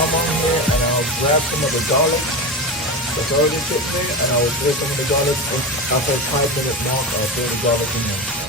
come on here and I'll grab some of the garlic that's already sitting there, and I will throw some of the garlic after a 5-minute mark. I'll throw the garlic in there.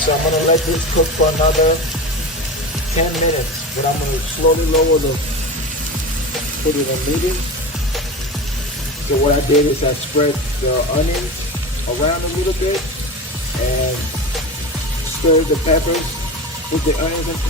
So I'm gonna let this cook for another 10 minutes, but I'm gonna slowly lower put it on medium. So what I did is I spread the onions around a little bit and stir the peppers with the onions and